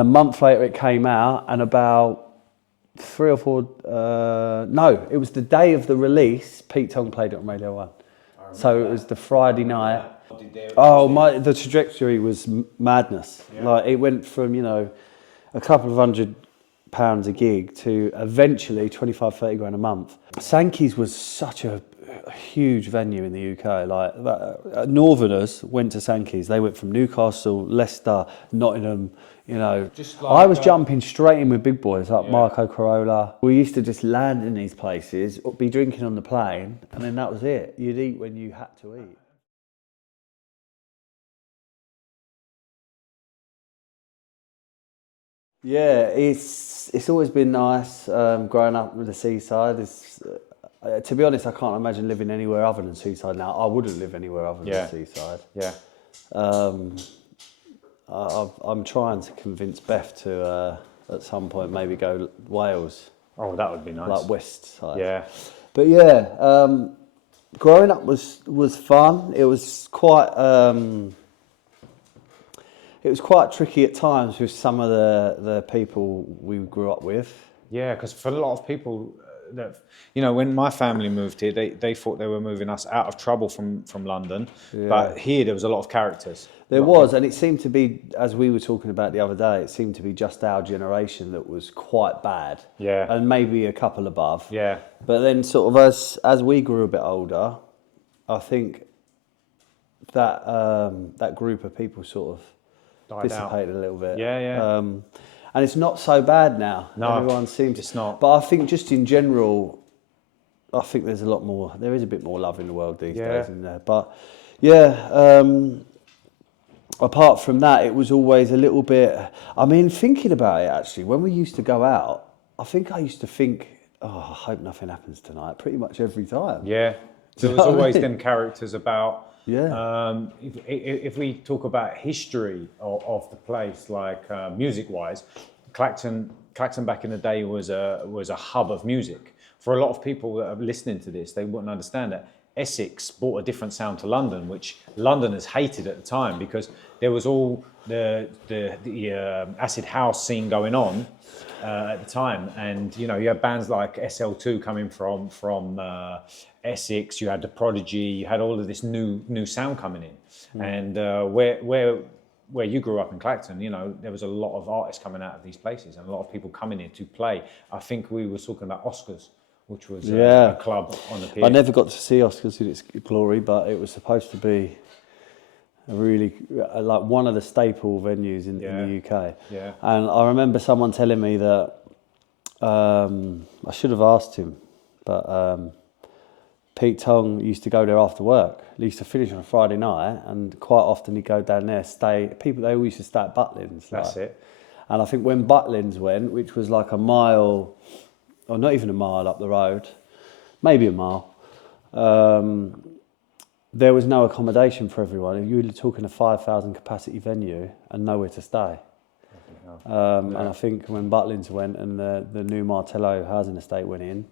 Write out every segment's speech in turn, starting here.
A month later it came out, and about 3 or 4, no, it was the day of the release, Pete Tong played it on Radio 1. So it was the Friday night. The trajectory was madness. Yeah. Like, it went from, you know, a couple of £100 a gig to eventually 25-30 grand a month. Sankey's was such a huge venue in the UK. Like, Northerners went to Sankey's. They went from Newcastle, Leicester, Nottingham. You know, I was jumping straight in with big boys like Marco Corolla. We used to just land in these places, be drinking on the plane, and then that was it. You'd eat when you had to eat. Yeah, it's always been nice growing up with the seaside. To be honest, I can't imagine living anywhere other than seaside now. I wouldn't live anywhere other than seaside. Yeah. I'm trying to convince Beth to at some point maybe go Wales. Oh, that would be nice. Like west side. Yeah. But yeah, growing up was fun. It was quite tricky at times with some of the people we grew up with. Yeah, because for a lot of people, that, you know, when my family moved here, they thought they were moving us out of trouble from London. Yeah. But here there was a lot of characters. There was, and it seemed to be, as we were talking about the other day, it seemed to be just our generation that was quite bad. Yeah. And maybe a couple above. Yeah. But then sort of as we grew a bit older, I think that that group of people sort of dissipated a little bit. Yeah, yeah. And it's not so bad now. No, everyone seems it's not. But I think just in general, I think there is a bit more love in the world these days, isn't there? But yeah, apart from that, it was always a little bit, I mean, thinking about it actually, when we used to go out, I think I used to think, oh, I hope nothing happens tonight, pretty much every time. Yeah, there was always them characters about. Yeah. If we talk about history of the place, like music-wise, Clacton back in the day was a hub of music. For a lot of people that are listening to this, they wouldn't understand that Essex brought a different sound to London, which Londoners hated at the time because there was all the acid house scene going on at the time, and you know you had bands like SL2 coming from Essex. You had the Prodigy. You had all of this new sound coming in, and where you grew up in Clacton, you know there was a lot of artists coming out of these places and a lot of people coming in to play. I think we were talking about Oscars, which was a club on the pier. I never got to see Oscars in its glory, but it was supposed to be a really like one of the staple venues in the UK. Yeah. And I remember someone telling me that I should have asked him, but Pete Tong used to go there after work. He used to finish on a Friday night, and quite often he'd go down there, stay. People, they all used to stay at Butlins. That's it. And I think when Butlins went, which was like a mile, or not even a mile up the road, maybe a mile, there was no accommodation for everyone. You were talking a 5,000 capacity venue and nowhere to stay. And I think when Butlins went and the new Martello housing estate went in,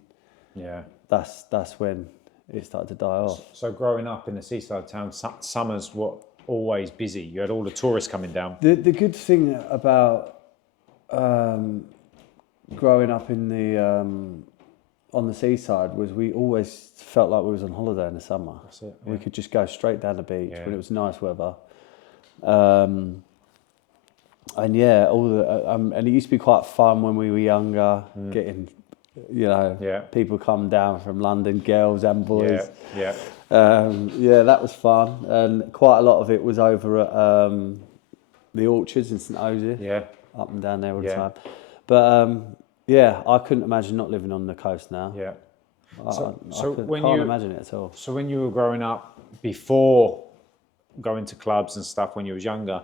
that's when it started to die off. So growing up in a seaside town, summers were always busy. You had all the tourists coming down. The good thing about growing up in the on the seaside was we always felt like we was on holiday in the summer. That's it. We could just go straight down the beach when it was nice weather. And yeah, and it used to be quite fun when we were younger, getting, you know, people come down from London, girls and boys. Yeah. That was fun, and quite a lot of it was over at the Orchards in St Osyth. Yeah, up and down there all the time. But yeah, I couldn't imagine not living on the coast now. Yeah, I can't imagine it at all. So when you were growing up, before going to clubs and stuff, when you was younger,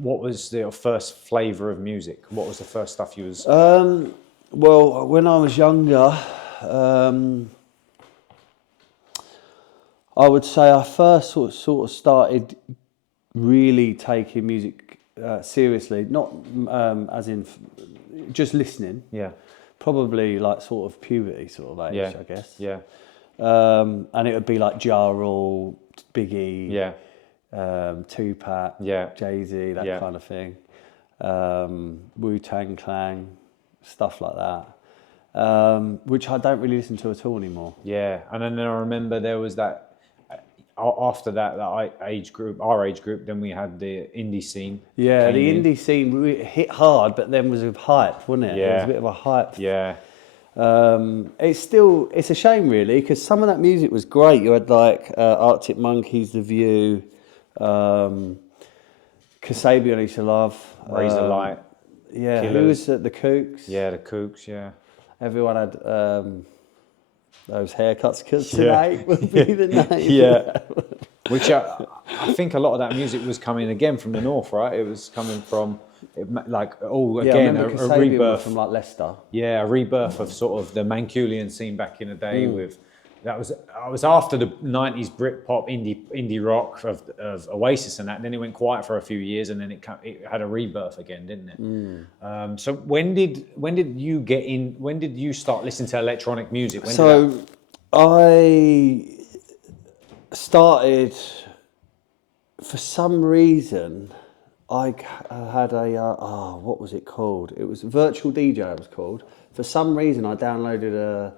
what was your first flavour of music? What was the first stuff you was? Well, when I was younger, I would say I first sort of started really taking music seriously, not as in just listening. Yeah. Probably like sort of puberty sort of age, I guess. Yeah. And it would be like Ja Rule, Biggie, yeah, Tupac, yeah, Jay-Z, that kind of thing. Wu-Tang Clan, stuff like that, which I don't really listen to at all anymore. Yeah, and then I remember there was that. After that our age group, then we had the indie scene. Yeah, the indie scene hit hard, but then was a hype, wasn't it? Yeah. It was a bit of a hype. Yeah. It's a shame really, because some of that music was great. You had like Arctic Monkeys, The View, Kasabian I used to love. Razor Light. Yeah, Killers. who was it? The Kooks. Yeah, the Kooks, yeah. Everyone had those haircuts, because tonight would be the night. Yeah. Which I think a lot of that music was coming again from the north, right? It was coming from like I again a remember Kasabian rebirth from like Leicester. Yeah, a rebirth of sort of the Manculian scene back in the day. With I was after the 90s Britpop indie rock of Oasis and that. And then it went quiet for a few years, and then it had a rebirth again, didn't it? So when did you get in? When did you start listening to electronic music? I started, for some reason, I had a, what was it called? It was Virtual DJ, it was called. For some reason, I downloaded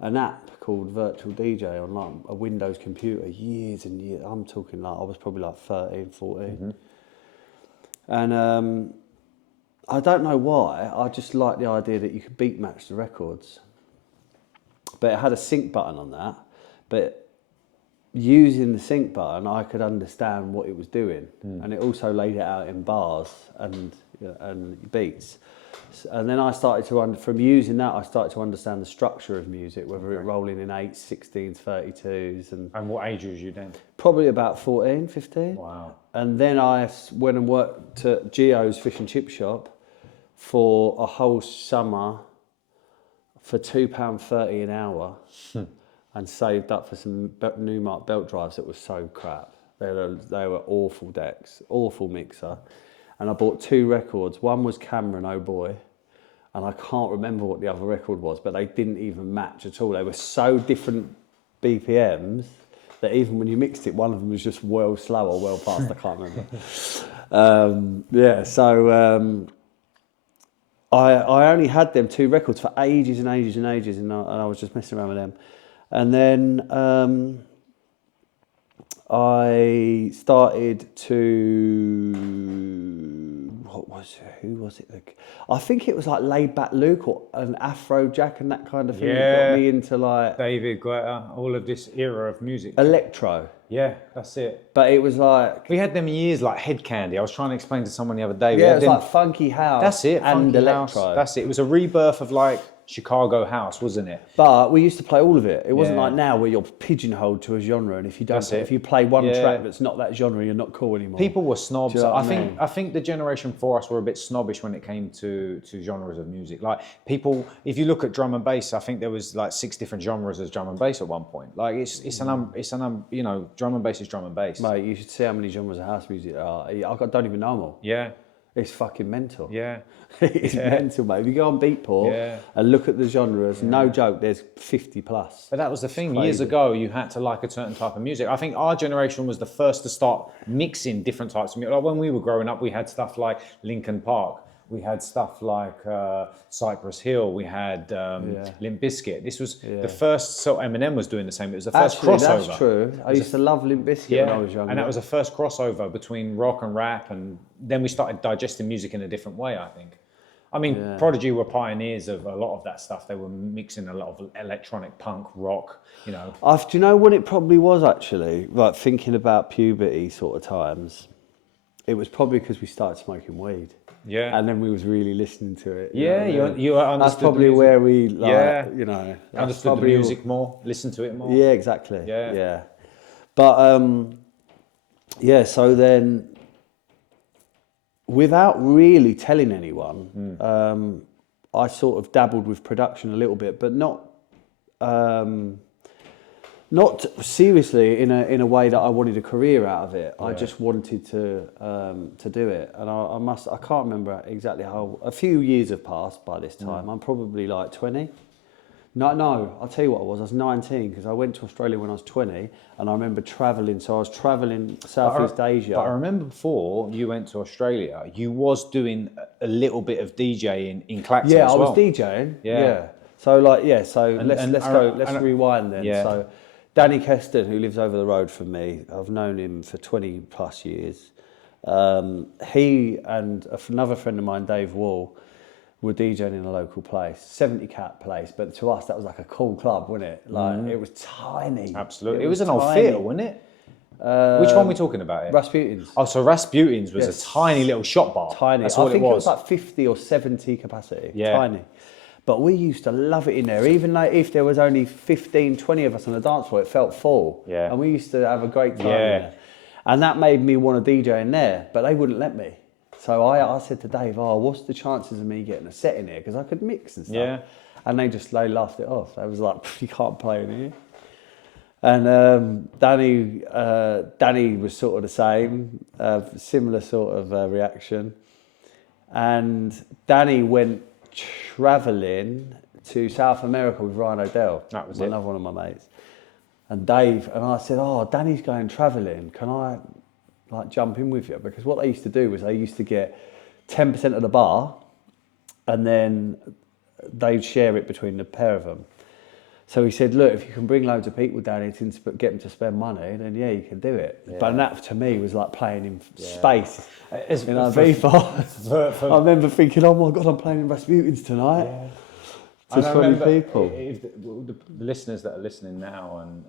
an app called Virtual DJ on like a Windows computer years and years. I'm talking like, I was probably like 13, 14. And I don't know why, I just liked the idea that you could beat match the records. But it had a sync button on that. But using the sync button, I could understand what it was doing, and it also laid it out in bars and beats. And then I started to from using that, I started to understand the structure of music, whether it rolling in 8s, 16s, 32s, And what age was you then? probably about 14, 15. Wow. And then I went and worked at Gio's fish and chip shop for a whole summer for £2.30 an hour. And saved up for some Newmark belt drives that were so crap. They were awful decks, awful mixer. And I bought 2 records. One was Cameron, Oh Boy, and I can't remember what the other record was, but they didn't even match at all. They were so different BPMs that even when you mixed it, one of them was just well slow or well fast, I can't remember. So I only had them 2 records for ages and ages and ages, and I was just messing around with them. And then I started to, who was it? I think it was like Laid Back Luke or an Afro Jack and that kind of thing that got me into like David Guetta, all of this era of music. electro. Yeah, that's it. But it was like, We had them years like Head Candy. I was trying to explain to someone the other day. it was like funky house. That's it, and funky electro. house. That's it. It was a rebirth of like Chicago house, wasn't it? But we used to play all of it. It wasn't Yeah. like now where you're pigeonholed to a genre, and if you don't, That's it. if you play one Yeah. track that's not that genre, you're not cool anymore. People were snobs. Do you know what I I mean? think the generation before us were a bit snobbish when it came to genres of music. Like people, if you look at drum and bass, I think there was like 6 different genres of drum and bass at one point. Like you know, drum and bass is drum and bass. Mate, you should see how many genres of house music there are. I don't even know them all. Yeah, It's fucking mental. yeah. It's mental, mate. If you go on Beatport Yeah. and look at the genres, no joke, there's 50 plus. But that was the thing. crazy. Years ago, you had to like a certain type of music. I think our generation was the first to start mixing different types of music. Like when we were growing up, we had stuff like Linkin Park. We had stuff like Cypress Hill. We had Limp Bizkit. This was the first. So Eminem was doing the same. It was the first Actually, crossover. that's true. I used to love Limp Bizkit when I was younger. And that was the first crossover between rock and rap, and then we started digesting music in a different way, I think. I mean, Prodigy were pioneers of a lot of that stuff. They were mixing a lot of electronic punk, rock, you know. Do you know what it probably was actually? Like thinking about puberty sort of times, it was probably because we started smoking weed. Yeah. And then we was really listening to it. Yeah, know what I mean? you understood That's probably the music. where we, like, Yeah. you know. that's Understood the probably- music more, listened to it more. Yeah, exactly. Yeah. But, so then, without really telling anyone, I sort of dabbled with production a little bit, but not seriously in a way that I wanted a career out of it. I just wanted to do it, and I can't remember exactly how. A few years have passed by this time. I'm probably like 20, No, I'll tell you what I was 19 because I went to Australia when I was 20 and I remember travelling, so I was travelling Southeast Asia. But I remember before you went to Australia, you was doing a little bit of DJing in Clacton as well. Yeah, I was DJing, yeah. So let's rewind then. Yeah. So Danny Keston, who lives over the road from me, I've known him for 20 plus years. He and another friend of mine, Dave Wall, were DJing in a local place, 70 cap place, but to us that was like a cool club, wasn't it? Like it was tiny. Absolutely. It was an old theatre, wasn't it? Which one are we talking about here? Rasputin's. Oh, so Rasputin's was a tiny little shop bar. Tiny. That's I all think it it was. was like 50 or 70 capacity. Yeah. Tiny. But we used to love it in there. Even though if there was only 15, 20 of us on the dance floor, it felt full. Yeah. And we used to have a great time in there. And that made me want to DJ in there, but they wouldn't let me. So I said to Dave, what's the chances of me getting a set in here? Because I could mix and stuff. Yeah. And they laughed it off. They was like, you can't play in here. And Danny was sort of the same, similar sort of reaction. And Danny went travelling to South America with Ryan O'Dell. That was another one of my mates. And Dave, and I said, Danny's going travelling. Can I jump in with you? Because what they used to do was they used to get 10% of the bar and then they'd share it between the pair of them. So he said, look, if you can bring loads of people down here to get them to spend money, then yeah, you can do it. Yeah. But that to me was like playing in space. In Ibiza. I remember thinking, oh my God, I'm playing in Rasputin's tonight. Yeah. To 20 people. The listeners that are listening now and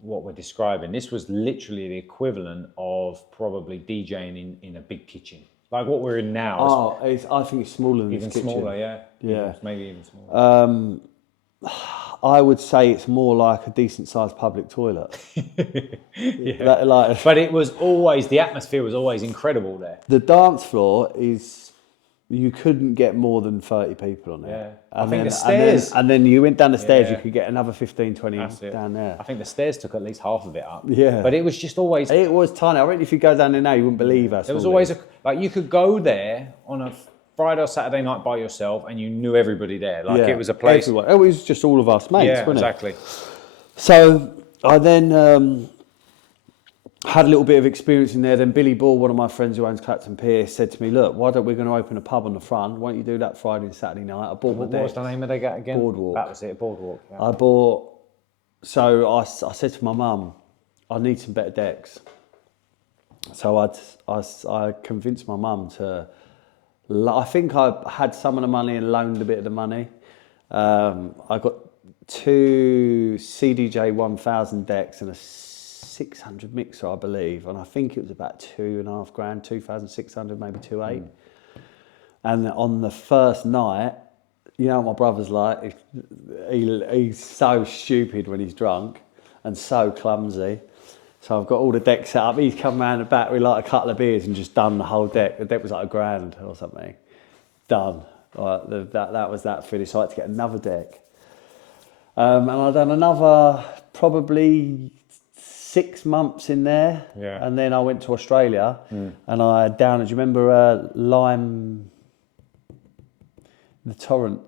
what we're describing, this was literally the equivalent of probably DJing in a big kitchen. Like what we're in now. I think it's smaller than even this kitchen. Smaller, yeah. Yeah. Maybe even smaller. I would say it's more like a decent sized public toilet. Yeah. But it was always, the atmosphere was always incredible there. The dance floor you couldn't get more than 30 people on there. Yeah. I think the stairs. And then you went down the stairs, you could get another 15, 20 down there. I think the stairs took at least half of it up. Yeah. But it was just always. It was tiny. I reckon if you go down there now, you wouldn't believe us. There was always you could go there on a Friday or Saturday night by yourself and you knew everybody there. It was a place. Everyone. It was just all of us mates, wasn't exactly. it? So I then had a little bit of experience in there. Then Billy Ball, one of my friends who owns Clacton Pierce, said to me, look, why don't we going to open a pub on the front? Why don't you do that Friday and Saturday night? I bought my deck. What was the name of the gate again? Boardwalk. That was it, Boardwalk. Yeah. So I said to my mum, I need some better decks. So I convinced my mum to, I think I had some of the money and loaned a bit of the money. I got 2 CDJ 1000 decks and a 600 mixer, I believe, and I think it was about $2,500, 2,600, maybe 2,800. And on the first night, you know what my brother's like, he's so stupid when he's drunk and so clumsy. So I've got all the decks set up. He's come round the back with like a couple of beers and just done the whole deck. The deck was like $1,000 or something. Done. That was that finish. So I had to get another deck. And I've done another probably 6 months in there. Yeah. And then I went to Australia and I downloaded, do you remember the torrent?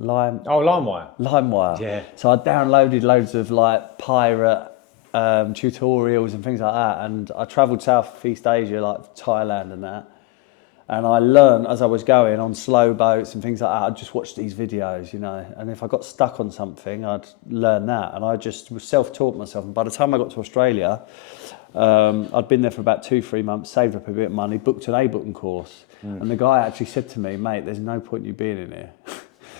LimeWire. LimeWire. Yeah. So I downloaded loads of like pirate tutorials and things like that, and I travelled Southeast Asia, like Thailand and that, and I learned as I was going on slow boats and things like that. I'd just watch these videos, you know, and if I got stuck on something, I'd learn that, and I just was self-taught myself. And by the time I got to Australia, I'd been there for about 2-3 months, saved up a bit of money, booked an A-booking course, and the guy actually said to me, mate, there's no point you being in here,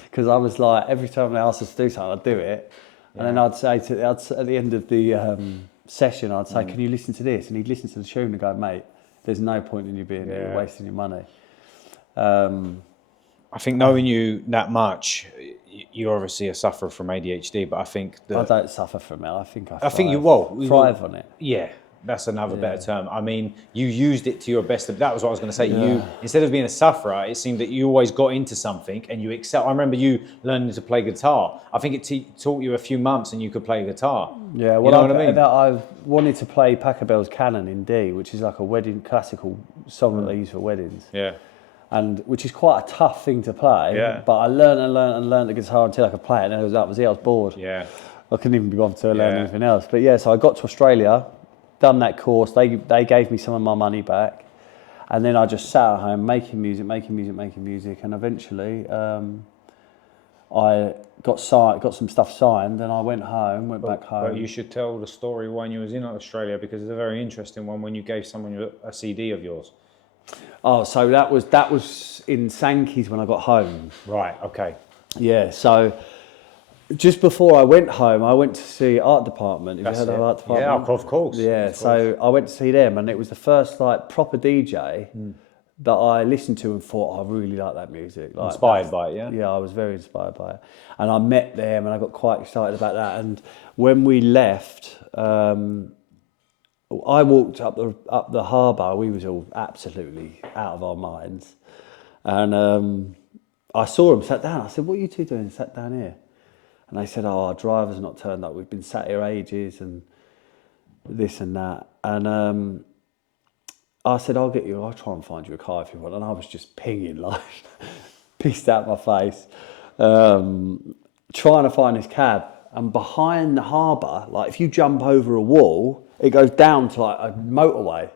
because I was like, every time they asked us to do something, I'd do it. And then I'd say, at the end of the session, I'd say, can you listen to this? And he'd listen to the tune and go, mate, there's no point in you being here, you're wasting your money. I think knowing you that much, you're obviously a sufferer from ADHD, but I think I don't suffer from it. I think I thrive on it. Yeah. That's another better term. I mean, you used it to your best. That was what I was going to say. You, instead of being a sufferer, it seemed that you always got into something and you excel. I remember you learning to play guitar. I think it taught you a few months and you could play guitar. Yeah, well, you know what I mean? I wanted to play Pachelbel's Canon in D, which is like a wedding classical song that they use for weddings. Yeah. and which is quite a tough thing to play. Yeah. But I learned the guitar until I could play it, and that was it. I was bored. Yeah. I couldn't even be bothered to learn anything else. But yeah, so I got to Australia, done that course. They gave me some of my money back, and then I just sat at home making music, and eventually I got some stuff signed, and I went back home. But you should tell the story when you was in Australia, because it's a very interesting one when you gave someone a CD of yours. Oh, so that was in Sankey's when I got home. Right. Okay. Yeah. So just before I went home, I went to see Art Department. Have you heard of Art Department? Yeah, of course. Yeah. So I went to see them, and it was the first like proper DJ that I listened to and thought, I really like that music. Like, Inspired by it, yeah? Yeah, I was very inspired by it. And I met them, and I got quite excited about that. And when we left, I walked up the harbour. We was all absolutely out of our minds. And I saw them sat down. I said, what are you two doing sat down here? And they said, oh, our driver's not turned up. We've been sat here ages and this and that. And I said, I'll try and find you a car if you want. And I was just pinging, like, pissed out my face, trying to find this cab. And behind the harbour, like, if you jump over a wall, it goes down to, like, a motorway.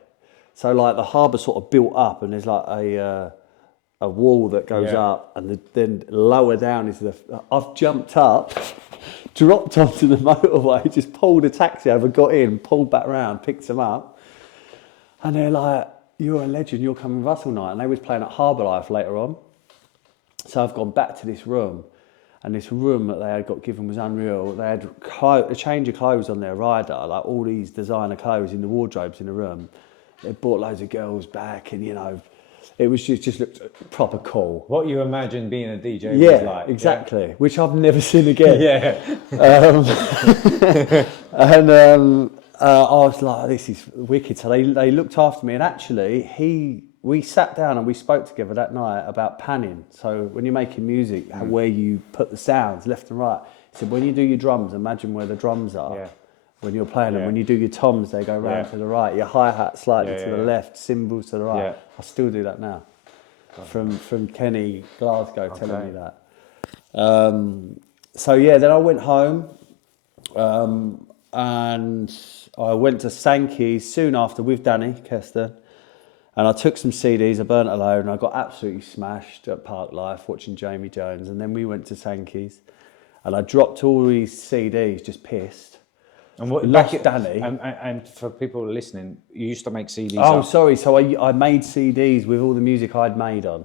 So, like, the harbour sort of built up, and there's, like, a wall that goes up, and then lower down is I've jumped up, dropped onto the motorway, just pulled a taxi over, got in, pulled back round, picked them up. And they're like, you're a legend, you're coming with us all night. And they was playing at Harbour Life later on. So I've gone back to this room, and this room that they had got given was unreal. They had a change of clothes on their rider, like all these designer clothes in the wardrobes in the room. They brought loads of girls back, and, you know, it was just looked proper cool. What you imagine being a DJ was like. Exactly, which I've never seen again. Yeah. I was like, this is wicked. So they looked after me, and actually we sat down and we spoke together that night about panning. So when you're making music, where you put the sounds left and right. He said, when you do your drums, imagine where the drums are. Yeah. When you're playing them, when you do your toms, they go round to the right. Your hi-hat slightly to the left, cymbals to the right. Yeah. I still do that now. From Kenny Glasgow telling me that. So yeah, then I went home, and I went to Sankey's soon after with Danny Kester, and I took some CDs, I burnt a load, and I got absolutely smashed at Park Life watching Jamie Jones. And then we went to Sankey's, and I dropped all these CDs, just pissed. And what lost Danny. And for people listening, you used to make CDs. Oh, sorry. So I made CDs with all the music I'd made on.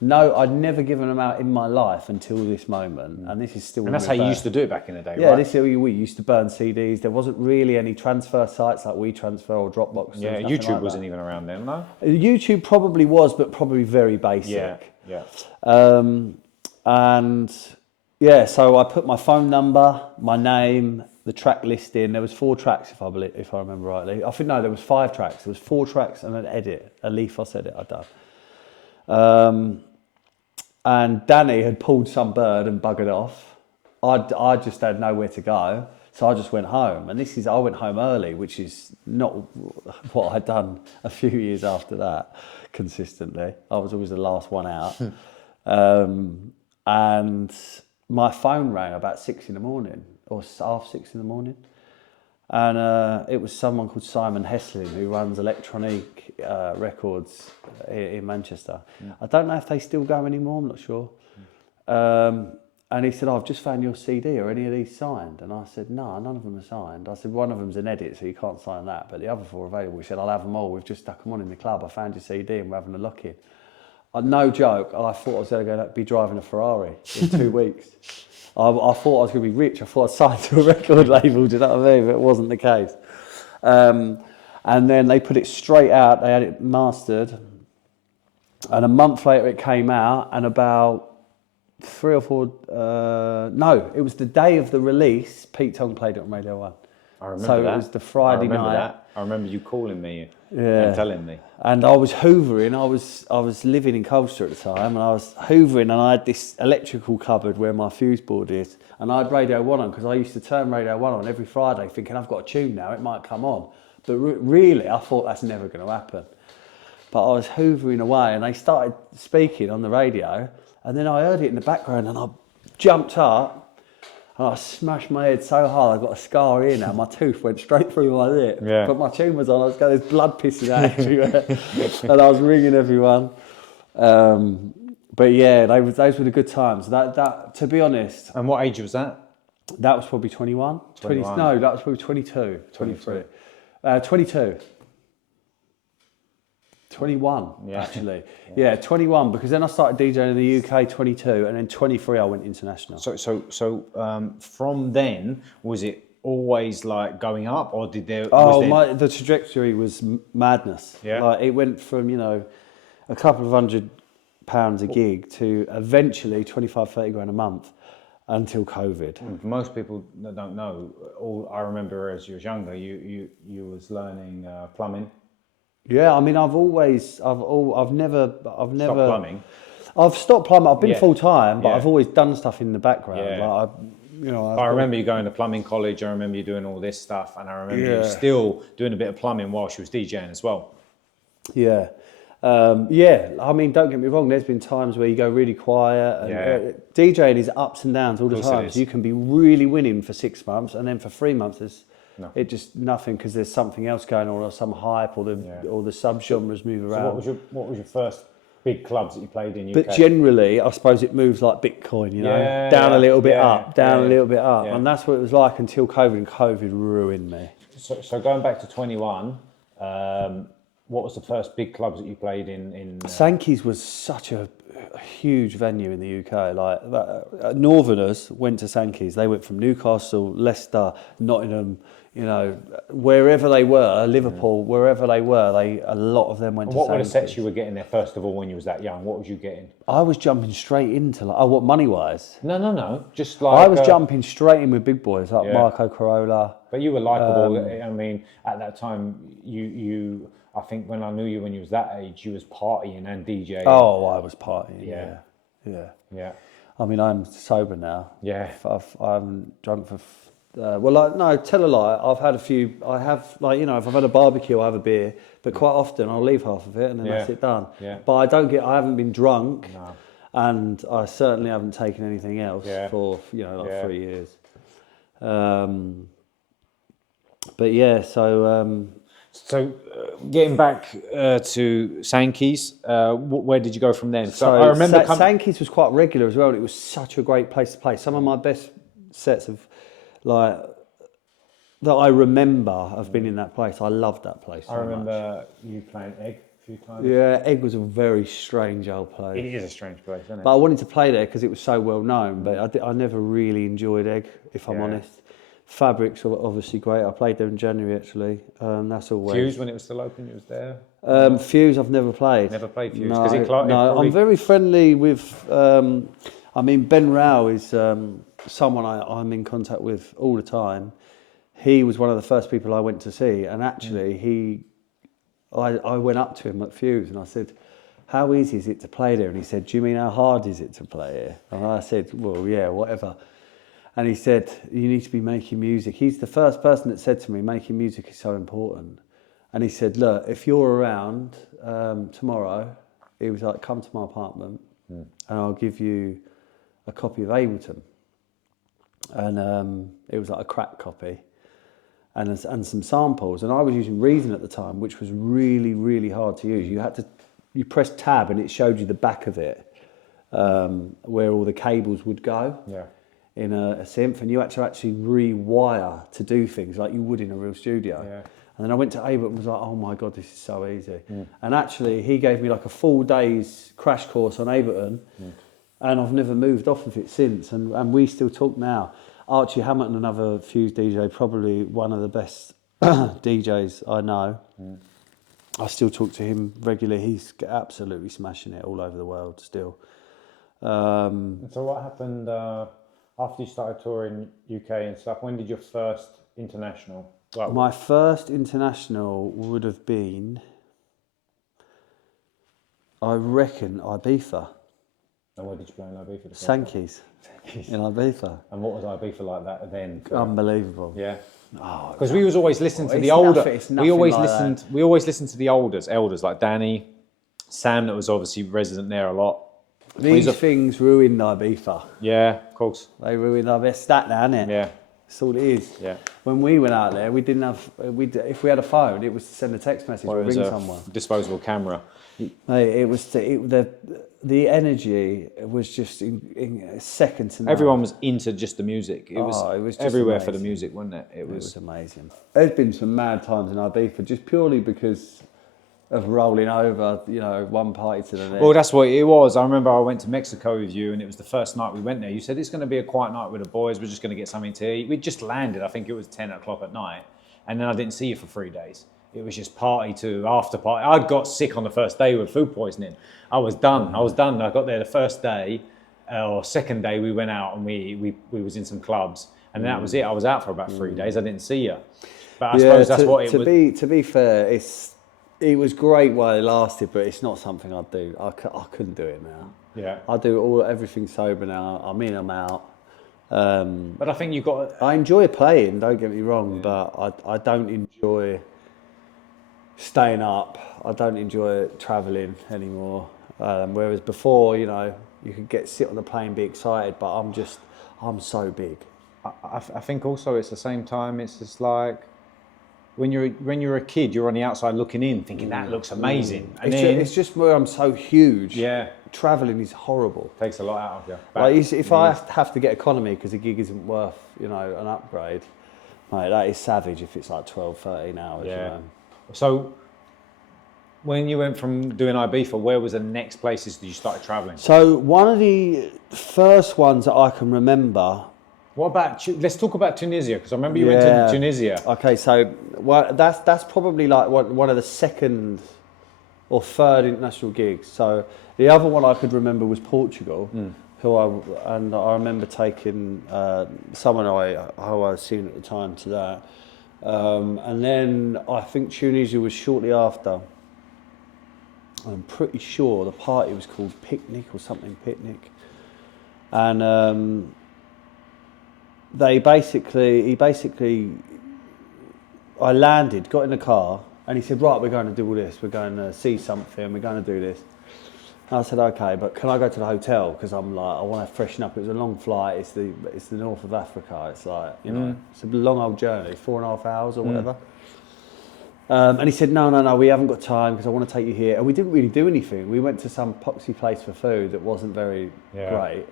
No, I'd never given them out in my life until this moment, and this is still. And that's how you used to do it back in the day, yeah, right? This is we used to burn CDs. There wasn't really any transfer sites like WeTransfer or Dropbox. Yeah, YouTube wasn't even around then, no. YouTube probably was, but probably very basic. Yeah. And yeah, so I put my phone number, my name, the track listing. There was 4 tracks, if I remember rightly. I think no, there was 5 tracks. There was 4 tracks and an edit, a Leafos edit I'd done. And Danny had pulled some bird and buggered off. I just had nowhere to go, so I just went home. And I went home early, which is not what I'd done a few years after that consistently. I was always the last one out. And my phone rang about 6 in the morning, or 6:30 in the morning. And it was someone called Simon Heslin, who runs Electronic Records in Manchester. I don't know if they still go anymore, I'm not sure. And he said, I've just found your CD, are any of these signed? And I said, no, none of them are signed. I said, one of them's an edit, so you can't sign that, but the other 4 are available. He said, I'll have them all, we've just stuck them on in the club. I found your CD and we're having a look in. No joke, I thought I was going to be driving a Ferrari in 2 weeks. I thought I was going to be rich. I thought I'd signed to a record label, do you know what I mean? But it wasn't the case. And then they put it straight out. They had it mastered. And a month later it came out, and about 3 or 4... no, it was the day of the release, Pete Tong played it on Radio 1. I remember so that. It was the Friday night. I remember you calling me and telling me. And I was hoovering. I was living in Colchester at the time, and I was hoovering, and I had this electrical cupboard where my fuse board is, and I had Radio 1 on, because I used to turn Radio 1 on every Friday thinking, I've got a tune now, it might come on. But really, I thought that's never going to happen. but I was hoovering away and they started speaking on the radio, and then I heard it in the background and I jumped up and I smashed my head so hard I got a scar here now. My tooth went straight through my lip. Yeah. But my tune was on, I was going, there's blood pissing out everywhere. And I was ringing everyone. But yeah, those were the good times. That to be honest. And what age was that? That was probably 21. 21. No, that was probably 22, 23. 22. 21, actually. Yeah, 21, because then I started DJing in the UK 22, and then 23 I went international. So from then, was it always like going up, or did there... the trajectory was madness. Yeah. Like, it went from, a couple of £100 a gig to eventually 25, 30 grand a month until COVID. Most people that don't know, I remember as you was younger, you was learning plumbing. Yeah, I mean, I've never Stop plumbing. I've stopped plumbing. I've been Yeah. full time, but Yeah. I've always done stuff in the background. Yeah. Like I remember you going to plumbing college. I remember you doing all this stuff, and I remember you still doing a bit of plumbing while she was DJing as well. Yeah. I mean, don't get me wrong, there's been times where you go really quiet. And, DJing is ups and downs all the time. So you can be really winning for 6 months, and then for 3 months, it just nothing, because there's something else going on, or some hype, or the sub-genres move around. So what was your first big clubs that you played in UK? But generally, I suppose it moves like Bitcoin, down a little bit up, down a little bit up. And that's what it was like until COVID, and COVID ruined me. So going back to 21, what was the first big clubs that you played in? Sankey's was such a huge venue in the UK. Like Northerners went to Sankey's. They went from Newcastle, Leicester, Nottingham, wherever they were, Liverpool, wherever they were. A lot of them went to Sankey's. What were the sets you were getting there first of all when you was that young? What was you getting? I was jumping straight into what money wise? No, just like I was jumping straight in with big boys like Marco Corolla. But you were likeable. I mean, at that time, you. I think when I knew you when you was that age, you was partying and DJing. Oh, I was partying. Yeah. I mean, I'm sober now. Yeah. I'm drunk for. Tell a lie. I've had a few. I have, if I've had a barbecue, I have a beer. But quite often, I'll leave half of it and then that's it done. Yeah. But I haven't been drunk, and I certainly haven't taken anything else for 3 years. But yeah, so. So, getting back to Sankey's, where did you go from then? So I remember Sankey's was quite regular as well, and it was such a great place to play. Some of my best sets of that I remember have been in that place. I loved that place. I remember you playing Egg a few times. Yeah, Egg was a very strange old place. It is a strange place, isn't it? But I wanted to play there because it was so well known. But I never really enjoyed Egg, if I'm honest. Fabrics were obviously great. I played there in January actually. That's always. Fuse, when it was still open, it was there. Fuse, I've never played. Never played Fuse. No, I'm very friendly with. Ben Rao is someone I'm in contact with all the time. He was one of the first people I went to see, and actually I went up to him at Fuse and I said, "How easy is it to play there?" And he said, "Do you mean how hard is it to play here?" And I said, "Well, yeah, whatever." And he said, "You need to be making music." He's the first person that said to me, making music is so important. And he said, "Look, if you're around tomorrow," he was like, "come to my apartment and I'll give you a copy of Ableton." And it was like a crack copy and some samples. And I was using Reason at the time, which was really, really hard to use. You pressed tab and it showed you the back of it, where all the cables would go. Yeah. In a synth, and you had to actually rewire to do things like you would in a real studio. Yeah. And then I went to Ableton and was like, "Oh my God, this is so easy." And actually he gave me like a full day's crash course on Ableton, and I've never moved off of it since, and we still talk now. Archie Hamilton, another Fuse DJ, probably one of the best DJs I know. I still talk to him regularly. He's absolutely smashing it all over the world still. So what happened after you started touring UK and stuff? When did your first international? My first international would have been, I reckon, Ibiza. And where did you play in Ibiza? Sankey's in Ibiza. And what was Ibiza like that then? Unbelievable. Yeah. Because we was always listening to the older. We always listened to the elders like Danny, Sam, that was obviously resident there a lot. These things ruined Ibiza. Yeah, of course. They ruined Ibiza. It's that now, isn't it? Yeah. That's all it is. Yeah. When we went out there, we didn't have. If we had a phone, it was to send a text message or It was ring a someone. disposable camera. Mate, it was the energy was just in second to none. Everyone was into just the music. It was just everywhere amazing. for the music, wasn't it? It was amazing. There's been some mad times in Ibiza just purely because of rolling over, one party to the next. Well, that's what it was. I remember I went to Mexico with you, and it was the first night we went there. You said it's going to be a quiet night with the boys. We're just going to get something to eat. We just landed. I think it was 10 o'clock at night, and then I didn't see you for 3 days. It was just party to after party. I got sick on the first day with food poisoning. I was done. I got there the first day, or second day we went out and we was in some clubs, and that was it. I was out for about 3 days. I didn't see you, but I suppose that's what it was. To be fair, it was great while it lasted, but it's not something I'd do. I couldn't do it now. Yeah, I do everything sober now. I'm in, I'm out. But I think you've got. I enjoy playing. Don't get me wrong, but I don't enjoy staying up. I don't enjoy travelling anymore. Whereas before, you could sit on the plane, be excited, but I'm so big. I think also it's the same time. It's just like when you're a kid, you're on the outside looking in, thinking that looks amazing. And it's just where I'm so huge. Yeah, travelling is horrible. Takes a lot out of you. Like if I have to get economy because the gig isn't worth an upgrade, mate, that is savage. If it's like 12, 13 hours. Yeah. So when you went from doing Ibiza, where was the next places that you started travelling? So one of the first ones that I can remember. What about, let's talk about Tunisia, because I remember you went to Tunisia. Okay, so that's probably like one of the second or third international gigs. So the other one I could remember was Portugal, who I remember taking someone who I was seeing at the time to that. And then I think Tunisia was shortly after. I'm pretty sure the party was called Picnic or something, Picnic. And I landed, got in the car, and he said, right, we're going to do all this. We're going to see something. We're going to do this. And I said, okay, but can I go to the hotel? Because I'm like, I want to freshen up. It was a long flight. It's the north of Africa. It's like, it's a long old journey, 4.5 hours or whatever. And he said, no, we haven't got time because I want to take you here. And we didn't really do anything. We went to some poxy place for food that wasn't very great.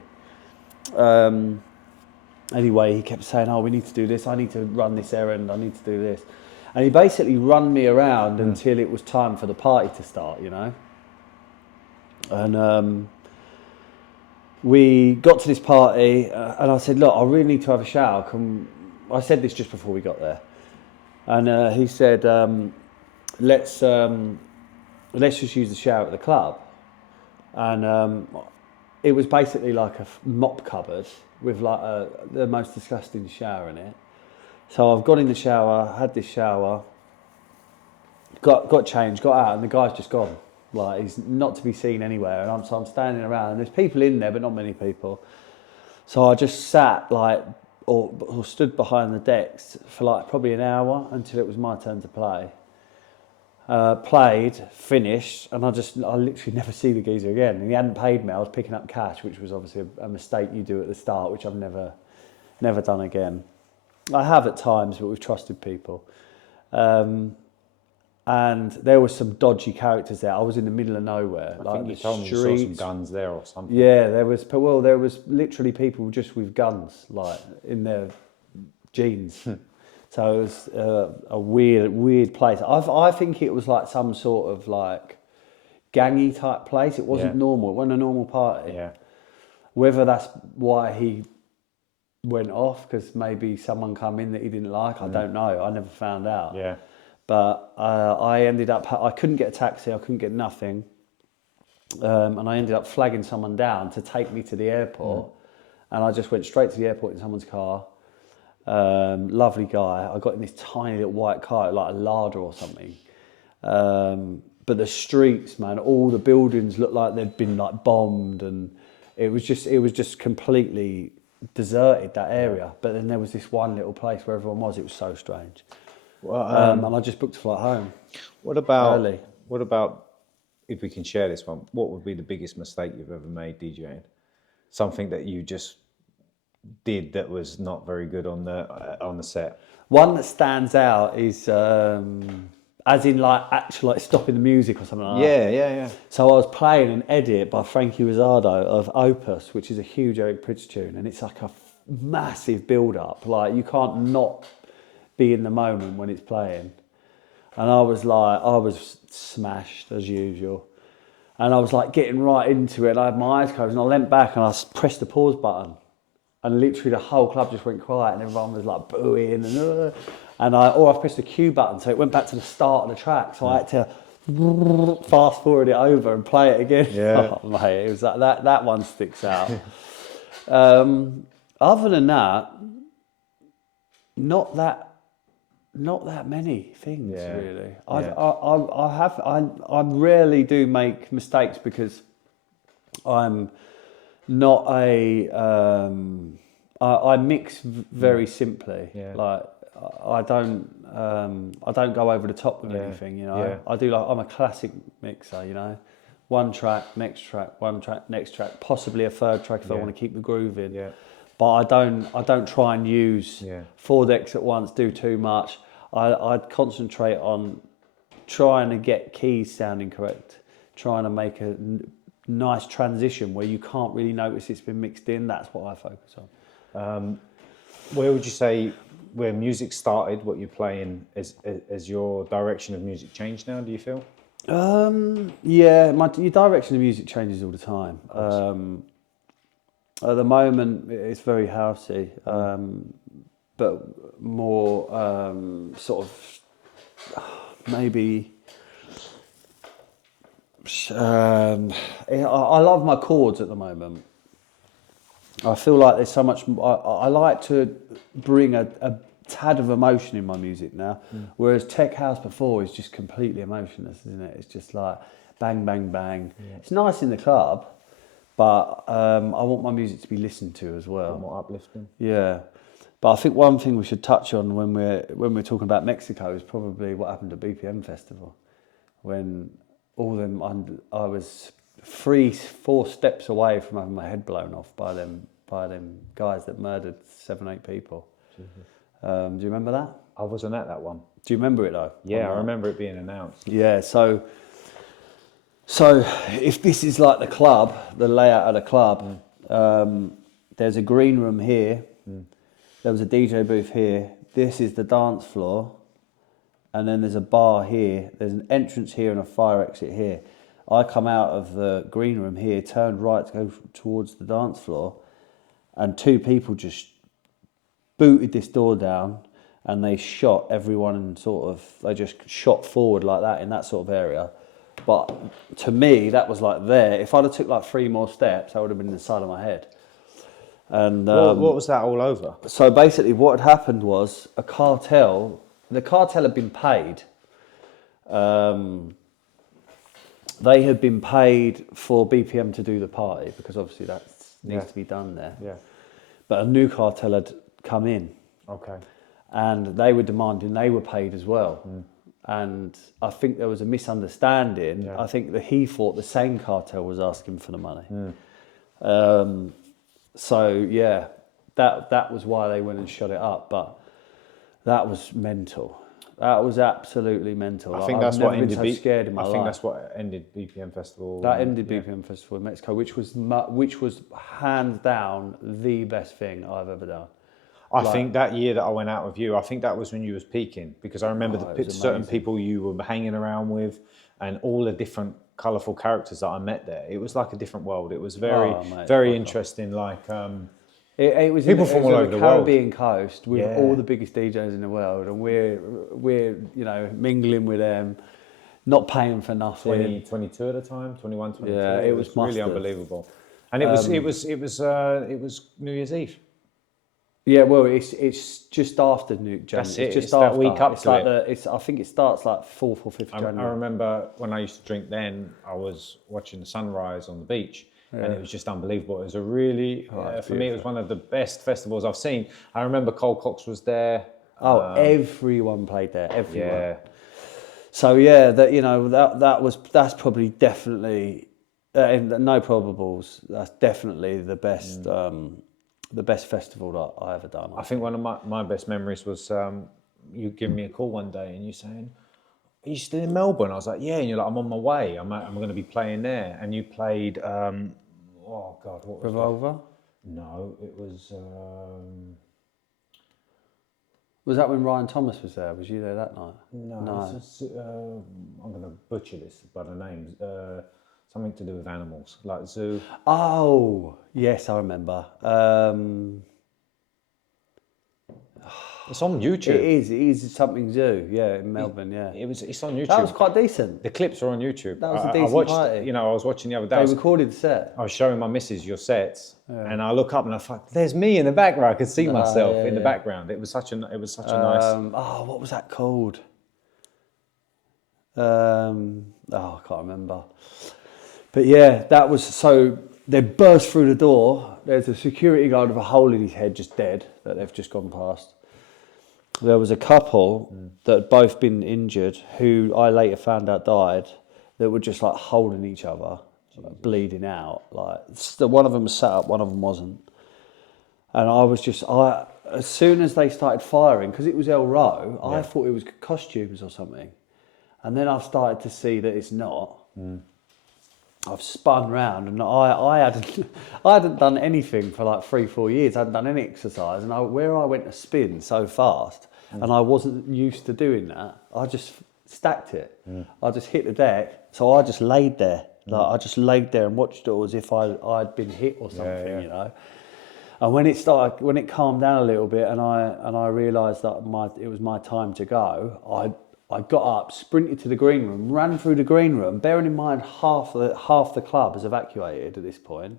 Anyway, he kept saying, we need to do this. I need to run this errand. I need to do this. And he basically run me around until it was time for the party to start, And we got to this party and I said, look, I really need to have a shower. I said this just before we got there. And he said, let's just use the shower at the club. And it was basically like a mop cupboard with like the most disgusting shower in it. So I've got in the shower, had this shower, got changed, got out, and the guy's just gone. Like, he's not to be seen anywhere. And I'm standing around, and there's people in there, but not many people. So I just sat like, or stood behind the decks for like probably an hour until it was my turn to play. Played, finished, and I literally never see the geezer again. And he hadn't paid me. I was picking up cash, which was obviously a mistake you do at the start, which I've never done again. I have at times, but with trusted people. And there were some dodgy characters there. I was in the middle of nowhere. I think you told me you saw some guns there or something. Yeah, there was literally people just with guns, like in their jeans. So it was a weird place. I think it was like some sort of like gangy type place. It wasn't normal. It wasn't a normal party. Yeah. Whether that's why he went off, because maybe someone come in that he didn't like, I don't know. I never found out. Yeah. But I ended up, I couldn't get a taxi, I couldn't get nothing. And I ended up flagging someone down to take me to the airport. And I just went straight to the airport in someone's car. Lovely guy. I got in this tiny little white car, like a Lada or something. But the streets, man, all the buildings looked like they'd been like bombed, and it was just completely deserted, that area. But then there was this one little place where everyone was. It was so strange. Well, and I just booked a flight home. What about early. What about if we can share this one, what would be the biggest mistake you've ever made DJing? Something that you just did that was not very good on the set. One that stands out is as in like actually like stopping the music or something like that. Yeah. So I was playing an edit by Frankie Rizzardo of Opus, which is a huge Eric Prydz tune, and it's like a massive build-up. Like you can't not be in the moment when it's playing. And I was smashed as usual. And I was like getting right into it, and I had my eyes closed, and I leant back and I pressed the pause button. And literally the whole club just went quiet, and everyone was like booing, and I pressed the cue button, so it went back to the start of the track. So I had to fast forward it over and play it again. Yeah, oh, mate, it was like that one sticks out. Other than that, not that many things really. I rarely do make mistakes because I'm not I mix very simply. Yeah. Like I don't go over the top with anything, you know. Yeah. I do I'm a classic mixer, you know. One track, next track, one track, next track, possibly a third track if I want to keep the groove in. Yeah. But I don't try and use 4 decks at once, do too much. I'd concentrate on trying to get keys sounding correct, trying to make a nice transition where you can't really notice it's been mixed in. That's what I focus on. Where would you say where music started, what you're playing, as your direction of music changed now, do you feel? Your direction of music changes all the time. At the moment, it's very housey, but more sort of maybe. I love my chords at the moment. I feel like there's so much. I like to bring a tad of emotion in my music now, whereas tech house before is just completely emotionless, isn't it? It's just like bang, bang, bang. Yeah. It's nice in the club, but I want my music to be listened to as well. More uplifting. Yeah, but I think one thing we should touch on when we're talking about Mexico is probably what happened at BPM Festival, when all them I was 3-4 steps away from having my head blown off by them guys that murdered 7-8 people. Do you remember that? I wasn't at that one. Do you remember it though? Yeah, I remember it being announced. Yeah, so if this is like the club, the layout of the club, there's a green room here, there was a DJ booth here, this is the dance floor, and then there's a bar here, there's an entrance here and a fire exit here. I come out of the green room here, turned right to go towards the dance floor, and 2 people just booted this door down, and they shot everyone and they just shot forward like that in that sort of area. But to me, that was like there. If I'd have took like 3 more steps, I would have been in the side of my head. And what was that all over? So basically what had happened was the cartel had been paid. They had been paid for BPM to do the party because obviously that needs to be done there. Yeah. But a new cartel had come in. Okay. And they were demanding they were paid as well. And I think there was a misunderstanding. Yeah. I think that he thought the same cartel was asking for the money. So yeah, that was why they went and shut it up. But that was mental. That was absolutely mental. I think that's what ended. So scared in my life. I think that's what ended BPM Festival. That ended BPM Festival in Mexico, which was hands down the best thing I've ever done. I think that year that I went out with you, I think that was when you was peaking, because I remember certain people you were hanging around with, and all the different colourful characters that I met there. It was like a different world. It was very interesting. Like. It was people from all over the Caribbean coast with all the biggest DJs in the world, and we're mingling with them, not paying for nothing. 22 at the time, 21, 22. Yeah, it was really unbelievable, and it was New Year's Eve. Yeah, well, it's just after New January. That's it. It's just it's after. That week up it's to like it. I think it starts like 4th or 5th January. I remember when I used to drink then, I was watching the sunrise on the beach. Yeah. And it was just unbelievable. It was a really, for me, it was one of the best festivals I've seen. I remember Cole Cox was there. Everyone played there, everyone. Yeah. So yeah, that you know that's probably definitely no probables. That's definitely the best festival that I ever done. I think one of my best memories was you giving me a call one day and you saying, "Are you still in Melbourne?" I was like, "Yeah," and you're like, "I'm on my way. I'm going to be playing there." And you played, oh God, what was Revolver. No, it was. Was that when Ryan Thomas was there? Was you there that night? No. This is, I'm going to butcher this by the names. Something to do with animals, like zoo. Oh, yes, I remember. It's on YouTube. It is something zoo, yeah, in Melbourne, yeah. It's on YouTube. That was quite decent. The clips are on YouTube. That was a decent I watched, party. you know, I was watching the other day. They recorded the set. I was showing my missus your sets, and I look up and I thought, "There's me in the background. I could see myself in the background." It was such a nice. Oh, what was that called? I can't remember. But yeah, that was so. They burst through the door. There's a security guard with a hole in his head, just dead, that they've just gone past. There was a couple that had both been injured, who I later found out died, that were just like holding each other, like, bleeding out. Like one of them was sat up, one of them wasn't. And I was just, as soon as they started firing, because it was Elrow, I thought it was costumes or something. And then I've started to see that it's not. I've spun round and I hadn't done anything for like 3-4 years. I hadn't done any exercise, and where I went to spin so fast, and I wasn't used to doing that, I just stacked it. I just hit the deck, so I just laid there. Like I just laid there and watched it as if I'd been hit or something, you know. And when it calmed down a little bit, and I realised that it was my time to go, I got up, sprinted to the green room, ran through the green room, bearing in mind half the club has evacuated at this point,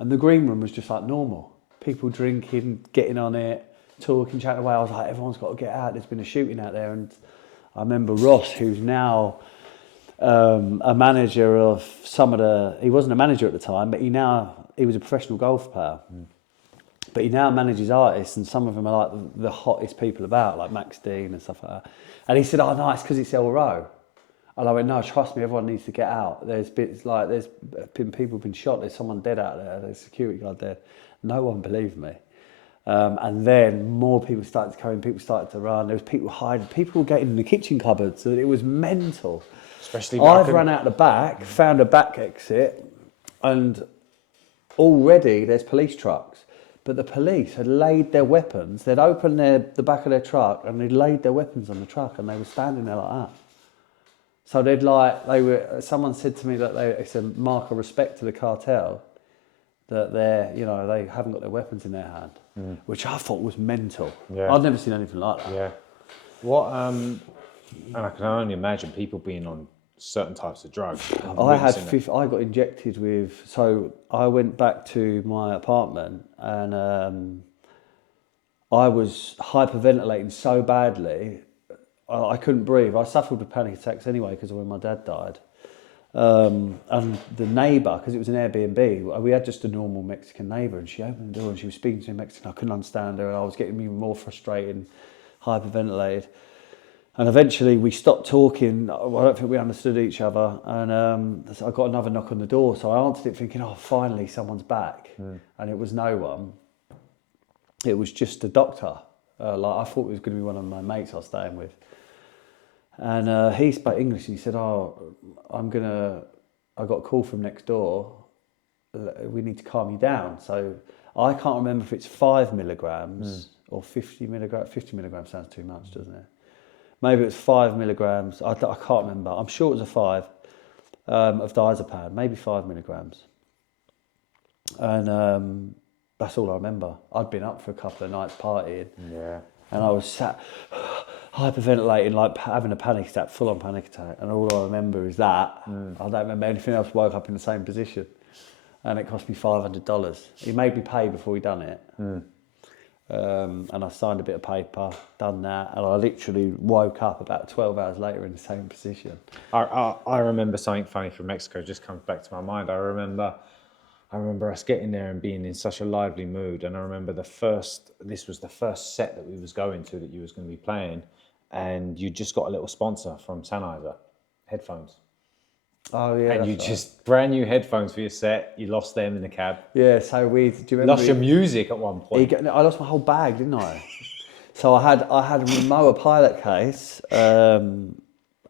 and the green room was just like normal. People drinking, getting on it, talking, chatting away. I was like, everyone's got to get out. There's been a shooting out there. And I remember Ross, who's now a manager of he wasn't a manager at the time, but he was a professional golf player. But he now manages artists, and some of them are like the hottest people about, like Max Dean and stuff like that. And he said, "Oh, no, it's because it's Elrow." And I went, "No, trust me, everyone needs to get out. There's been people been shot. There's someone dead out there. There's a security guard dead." No one believed me. And then more people started to come in. People started to run. There was people hiding. People were getting in the kitchen cupboards. So it was mental. Especially, I've run out the back, found a back exit, and already there's police trucks. But the police had laid their weapons. They'd opened the back of their truck and they'd laid their weapons on the truck, and they were standing there like that. So someone said to me that it's a mark of respect to the cartel that they haven't got their weapons in their hand, which I thought was mental. Yeah. I'd never seen anything like that. Yeah. What? And I can only imagine people being on certain types of drugs. I got injected with. So I went back to my apartment, and I was hyperventilating so badly, I couldn't breathe. I suffered with panic attacks anyway because of when my dad died. And the neighbour, because it was an Airbnb, we had just a normal Mexican neighbour, and she opened the door and she was speaking to me in Mexican. I couldn't understand her, and I was getting even more frustrated, hyperventilated. And eventually we stopped talking. I don't think we understood each other. And I got another knock on the door. So I answered it thinking, oh, finally someone's back. And it was no one. It was just a doctor. I thought it was going to be one of my mates I was staying with. And he spoke English, and he said, oh, I got a call from next door. We need to calm you down. So I can't remember if it's 5 milligrams or 50 milligrams. 50 milligrams sounds too much, doesn't it? Maybe it was 5 milligrams. I can't remember. I'm sure it was a 5 of diazepam, maybe 5 milligrams. And that's all I remember. I'd been up for a couple of nights partying. Yeah. And I was sat hyperventilating, like having a panic attack, full-on panic attack. And all I remember is that. I don't remember anything else. Woke up in the same position. And it cost me $500. He made me pay before he done it. And I signed a bit of paper, done that, and I literally woke up about 12 hours later in the same position. I remember something funny from Mexico, just comes back to my mind. I remember us getting there and being in such a lively mood, and I remember this was the first set that we was going to, that you was going to be playing, and you just got a little sponsor from Sennheiser, headphones. Oh yeah. And you that's just brand new headphones for your set. You lost them in the cab. Yeah, so do you remember? Lost your music at one point. I lost my whole bag, didn't I? So I had a Moa pilot case, and